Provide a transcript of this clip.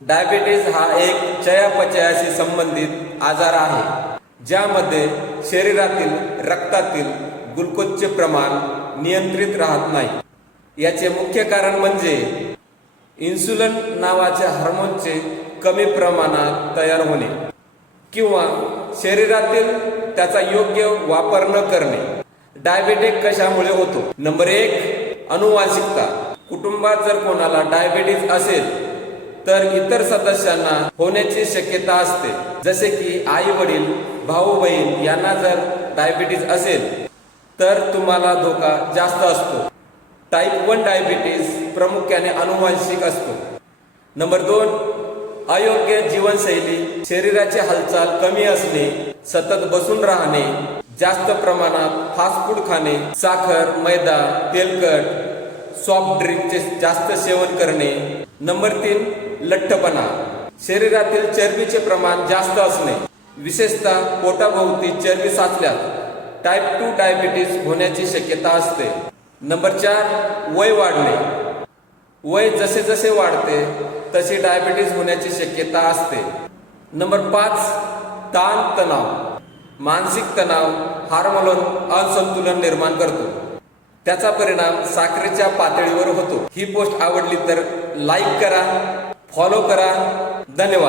Diabetes हा एक चयापचयाशी संबंधित आजार आहे, ज्यामध्ये शरीरातील रक्तातील ग्लुकोजचे प्रमाण नियंत्रित राहत नाही. याचे मुख्य कारण म्हणजे इन्सुलिन नावाच्या हार्मोनचे कमी प्रमाणात तयार होणे किंवा शरीरातील त्याचा योग्य वापर न करणे. डायबिटीज कशामुळे होतो? नंबर 1, अनुवांशिकता. कुटुंबात जर कोणाला डायबिटीज असेल तर इतर सदस्यांना होण्याची शक्यता असते, जसे की आई वडील, भाऊ बहीण यांना जर डायबिटीज असेल तर तुम्हाला धोका जास्त असतो. टाईप 1 डायबिटीज प्रामुख्याने अनुवांशिक असतो. नंबर 2, अयोग्य जीवनशैली. शरीराची हालचाल कमी असणे, सतत बसून राहणे, जास्त प्रमाणात फास्ट फूड खाणे, साखर, मैदा, तेलकट, सॉफ्ट ड्रिंकचे जास्त सेवन करणे. नंबर 3, लठ्ठपणा. शरीरातील चरबीचे प्रमाण जास्त असणे, विशेषतः पोटाभोवती चरबी साचल्यास टाईप 2 डायबिटीज होण्याची शक्यता असते. नंबर 4, वय वाढणे. वय जसे जसे वाढते तशी डायबिटीज होण्याची शक्यता असते. नंबर 5, ताण तणाव. मानसिक तणाव हार्मोन असंतुलन निर्माण करतो. त्याचा परिणाम साखरेच्या पातळीवर होतो. ही पोस्ट आवडली तर लाईक करा, फॉलो करा. धन्यवाद.